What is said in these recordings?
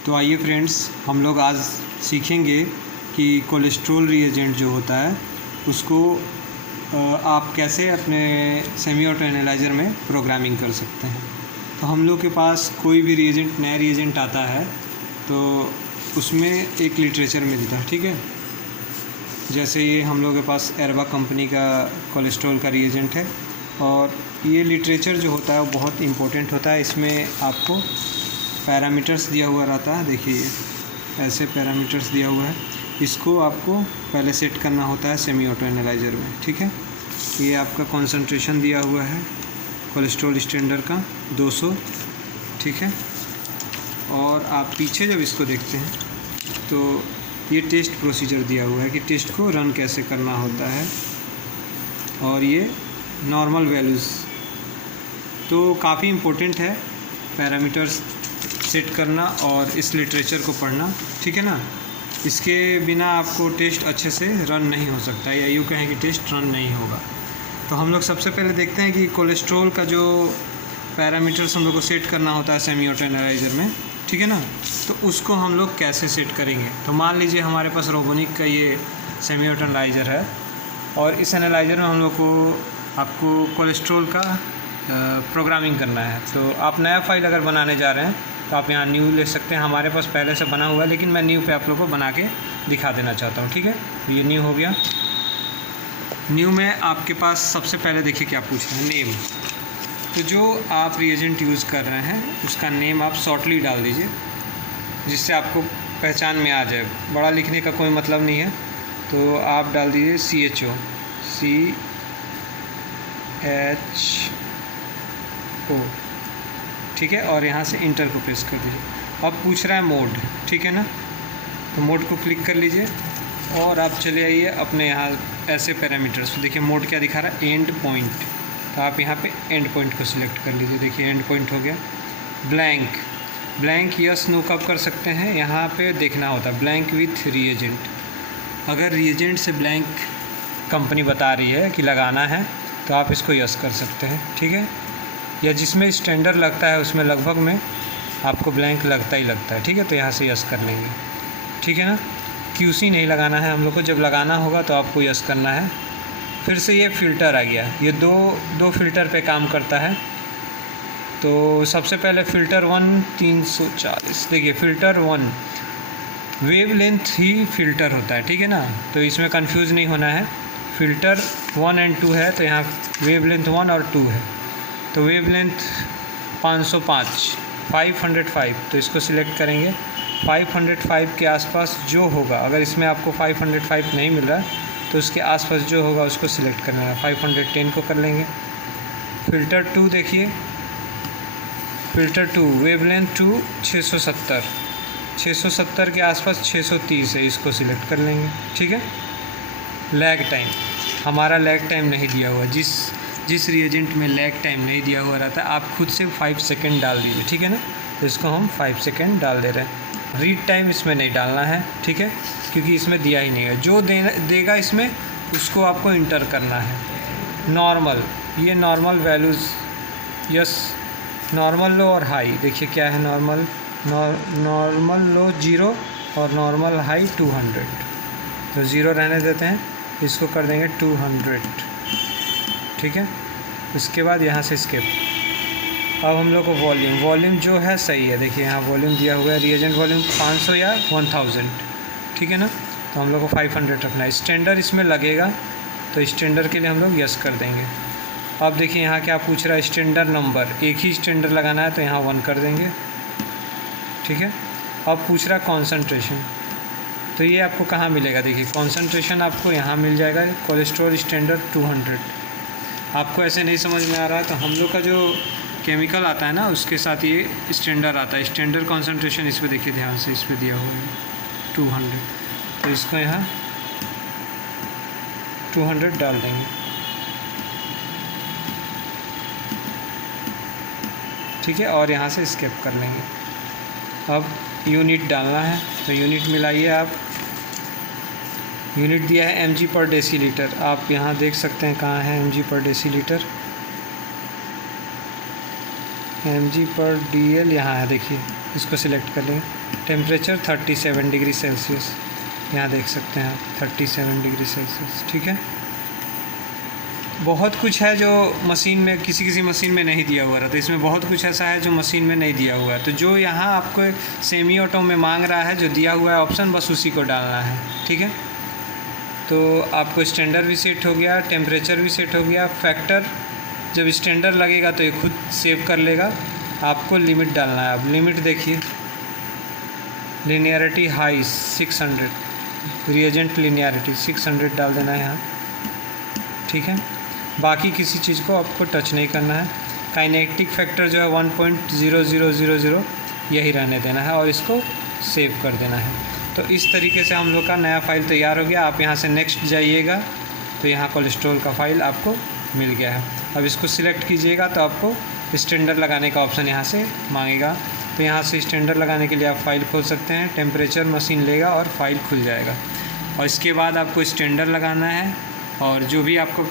तो आइए फ्रेंड्स, हम लोग आज सीखेंगे कि कोलेस्ट्रॉल रिएजेंट जो होता है उसको आप कैसे अपने सेमी ऑटो एनालाइज़र में प्रोग्रामिंग कर सकते हैं। तो हम लोग के पास कोई भी रिएजेंट नया रिएजेंट आता है तो उसमें एक लिटरेचर मिलता है, ठीक है। जैसे ये हम लोग के पास एरबा कंपनी का कोलेस्ट्रॉल का रिएजेंट है और ये लिटरेचर जो होता है वो बहुत इम्पोर्टेंट होता है। इसमें आपको पैरामीटर्स दिया हुआ रहता है। देखिए ऐसे पैरामीटर्स दिया हुआ है, इसको आपको पहले सेट करना होता है सेमी ऑटो एनालाइज़र में, ठीक है। ये आपका कॉन्सेंट्रेशन दिया हुआ है कोलेस्ट्रॉल स्टैंडर्ड का 200, ठीक है। और आप पीछे जब इसको देखते हैं तो ये टेस्ट प्रोसीजर दिया हुआ है कि टेस्ट को रन कैसे करना होता है। और ये नॉर्मल वैल्यूज़ तो काफ़ी इम्पोर्टेंट है, पैरामीटर्स सेट करना और इस लिटरेचर को पढ़ना, ठीक है ना। इसके बिना आपको टेस्ट अच्छे से रन नहीं हो सकता, या यूँ कहें कि टेस्ट रन नहीं होगा। तो हम लोग सबसे पहले देखते हैं कि कोलेस्ट्रॉल का जो पैरामीटर्स हम लोग को सेट करना होता है सेमी ऑटो एनालाइज़र में, ठीक है ना। तो उसको हम लोग कैसे सेट करेंगे। तो मान लीजिए हमारे पास रोबोनिक का ये सेमी ऑटो एनालाइज़र है और इस एनालाइज़र में हम लोग को आपको कोलेस्ट्रॉल का प्रोग्रामिंग करना है। तो आप नया फाइल अगर बनाने जा रहे हैं तो आप यहाँ न्यू ले सकते हैं। हमारे पास पहले से बना हुआ है, लेकिन मैं न्यू पे आप लोग को बना के दिखा देना चाहता हूँ, ठीक है। ये न्यू हो गया। न्यू में आपके पास सबसे पहले देखिए क्या पूछ रहे हैं, नेम। तो जो आप रिएजेंट यूज़ कर रहे हैं उसका नेम आप शॉर्टली डाल दीजिए, जिससे आपको पहचान में आ जाए। बड़ा लिखने का कोई मतलब नहीं है। तो आप डाल दीजिए CHO, ठीक है। और यहाँ से इंटर को प्रेस कर दीजिए। अब पूछ रहा है मोड, ठीक है ना। तो मोड को क्लिक कर लीजिए और आप चले आइए अपने यहाँ ऐसे पैरामीटर्स। देखिए मोड क्या दिखा रहा है, एंड पॉइंट। तो आप यहाँ पे एंड पॉइंट को सिलेक्ट कर लीजिए। देखिए एंड पॉइंट हो गया। ब्लैंक यस नो कब कर सकते हैं, यहाँ पे देखना होता है। ब्लैंक विथ रिएजेंट, अगर रिएजेंट से ब्लैंक कंपनी बता रही है कि लगाना है तो आप इसको यस कर सकते हैं, ठीक है। या जिसमें स्टैंडर्ड लगता है उसमें लगभग में आपको ब्लैंक लगता ही लगता है, ठीक है। तो यहाँ से यस कर लेंगे, ठीक है ना। QC नहीं लगाना है हम लोग को, जब लगाना होगा तो आपको यस करना है। फिर से ये फ़िल्टर आ गया, ये दो फ़िल्टर पे काम करता है। तो सबसे पहले फ़िल्टर 1 340, देखिए फ़िल्टर 1 वेव लेंथ ही फ़िल्टर होता है, ठीक है ना। तो इसमें कंफ्यूज नहीं होना है। फ़िल्टर 1 और 2 है, तो यहाँ वेव लेंथ 1 और 2 है। तो वेव लेंथ 505, तो इसको सिलेक्ट करेंगे। 505 के आसपास जो होगा, अगर इसमें आपको 505 नहीं मिल रहा तो उसके आसपास जो होगा उसको सिलेक्ट करना है। 510 को कर लेंगे। फ़िल्टर 2 देखिए, फ़िल्टर 2 वेव लेंथ 2 670 के आसपास 630 है, इसको सिलेक्ट कर लेंगे, ठीक है। लैग टाइम, हमारा लैग टाइम नहीं दिया हुआ। जिस रिएजेंट में लैग टाइम नहीं दिया हुआ रहता है आप खुद से 5 सेकेंड डाल दीजिए, ठीक है ना। तो इसको हम 5 सेकेंड डाल दे रहे हैं। रीड टाइम इसमें नहीं डालना है, ठीक है, क्योंकि इसमें दिया ही नहीं है। जो देगा इसमें उसको आपको इंटर करना है। नॉर्मल, ये नॉर्मल वैल्यूज़ यस, नॉर्मल लो और हाई। देखिए क्या है नॉर्मल लो 0 और नॉर्मल हाई 200। तो 0 रहने देते हैं, इसको कर देंगे 200, ठीक है। इसके बाद यहाँ से स्किप। अब हम लोग को वॉल्यूम जो है सही है। देखिए यहाँ वॉल्यूम दिया हुआ है, रिएजेंट वॉल्यूम 500 या 1000, ठीक है ना। तो हम लोग को 500 रखना है। स्टैंडर्ड इसमें लगेगा तो स्टैंडर्ड के लिए हम लोग यस कर देंगे। अब देखिए यहाँ क्या पूछ रहा है, स्टैंडर्ड नंबर, एक ही स्टैंडर्ड लगाना है तो यहाँ 1 कर देंगे, ठीक है। अब पूछ रहा है कॉन्सेंट्रेशन, तो ये आपको कहाँ मिलेगा। देखिए कॉन्सेंट्रेशन आपको यहाँ मिल जाएगा, कोलेस्ट्रॉल स्टैंडर्ड 200। आपको ऐसे नहीं समझ में आ रहा है तो हम लोग का जो केमिकल आता है ना उसके साथ ये स्टैंडर्ड आता है। स्टैंडर्ड कॉन्सेंट्रेशन इस पर देखिए ध्यान से, इस पर दिया हुआ है 200। तो इसको यहाँ 200 डाल देंगे, ठीक है। और यहाँ से स्किप कर लेंगे। अब यूनिट डालना है, तो यूनिट मिलाइए आप। यूनिट दिया है mg/डेसीलीटर, आप यहाँ देख सकते हैं कहाँ है mg/डेसीलीटर। mg/dl यहाँ है, देखिए इसको सिलेक्ट कर लेंगे। टेम्परेचर 37 डिग्री सेल्सियस, यहाँ देख सकते हैं आप 37 डिग्री सेल्सियस, ठीक है। बहुत कुछ है जो मशीन में किसी मशीन में नहीं दिया हुआ रहता, इसमें बहुत कुछ ऐसा है जो मशीन में नहीं दिया हुआ है। तो जो यहाँ आपको सेमी ऑटो में मांग रहा है, जो दिया हुआ है ऑप्शन, बस उसी को डालना है, ठीक है। तो आपको स्टैंडर्ड भी सेट हो गया, टेम्परेचर भी सेट हो गया। फैक्टर जब स्टैंडर्ड लगेगा तो ये खुद सेव कर लेगा। आपको लिमिट डालना है। अब लिमिट देखिए, लिनियरिटी हाई 600, रिएजेंट लिनियरिटी 600 डाल देना है यहाँ, ठीक है। बाकी किसी चीज़ को आपको टच नहीं करना है। काइनेटिक फैक्टर जो है 1.0000 यही रहने देना है और इसको सेव कर देना है। तो इस तरीके से हम लोग का नया फ़ाइल तैयार हो गया। आप यहाँ से नेक्स्ट जाइएगा तो यहाँ कोलेस्ट्रॉल का फ़ाइल आपको मिल गया है। अब इसको सिलेक्ट कीजिएगा तो आपको स्टैंडर्ड लगाने का ऑप्शन यहाँ से मांगेगा। तो यहाँ से स्टैंडर्ड लगाने के लिए आप फ़ाइल खोल सकते हैं। टेम्परेचर मशीन लेगा और फाइल खुल जाएगा। और इसके बाद आपको स्टैंडर्ड लगाना है और जो भी आपको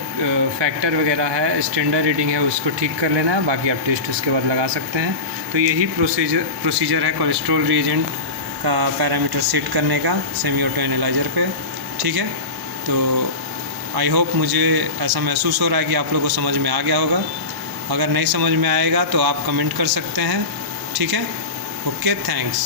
फैक्टर वगैरह है, स्टैंडर्ड रीडिंग है, उसको ठीक कर लेना है। बाकी आप टेस्ट उसके बाद लगा सकते हैं। तो यही प्रोसीजर है कोलेस्ट्रॉल रिएजेंट का पैरामीटर सेट करने का सेमी ऑटो एनालाइज़र पे, ठीक है। तो आई होप मुझे ऐसा महसूस हो रहा है कि आप लोगों को समझ में आ गया होगा। अगर नहीं समझ में आएगा तो आप कमेंट कर सकते हैं, ठीक है। Okay, thanks.